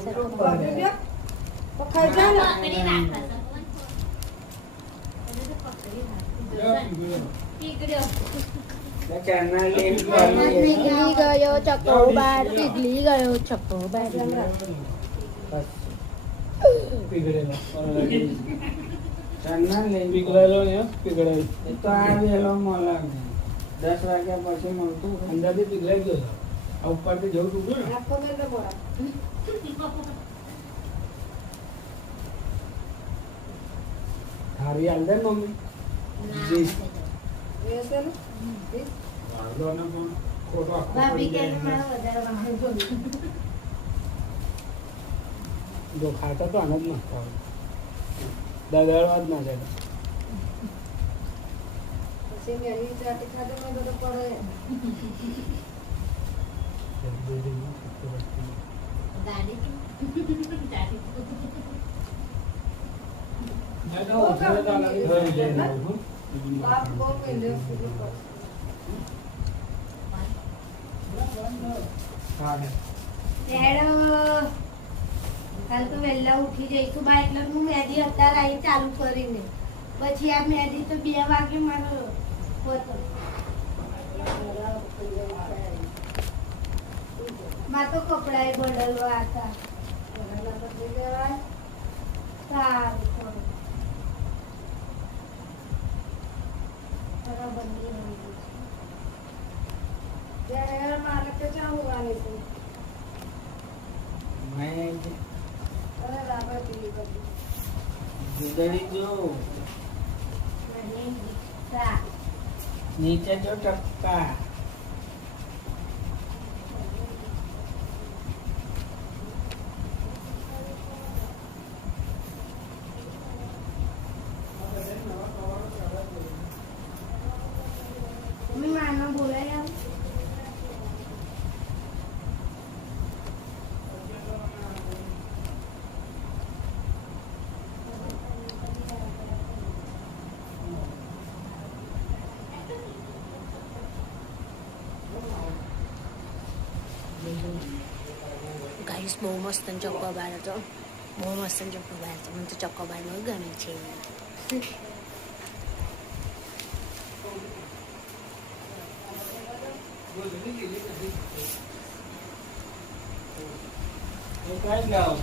પીગળી ગયો ચકોબાર, પીગળી ગયો ચકોબાર. પીગળેલો ને પીગળેલો એ તો આ વેલો મળે 10 વાગ્યા પછી મળતું અંદાજે પીગળાઈ ગયો આ ઉપરથી જવું તૂટ્યું ને હારી અંદર મમ્મી વાળો ને પણ ખોટો આખો પડી જાય. જો ખાતા તો આનંદ ના ખાવ દગાડવા જ ના જાય. કાલ તો વહેલા ઉઠી જઈશું બા એટલે હું મેદી અત્યારે આવી ચાલુ કરીને પછી આ મેદી તો 2 વાગે મારો માં તો કપડા બદલવા હતા સારું બરાબર મારે તો ચાલુ આવે છે ગુદડી જો નીચે જો ટપકા માનો બોલાય ગાઈસ બહુ મસ્ત ચોકોબાર હતો, બહુ મસ્ત ચોકોબાર હતો. મને તો ચોકોબાર બહુ ગમે છે. કઈ લાવો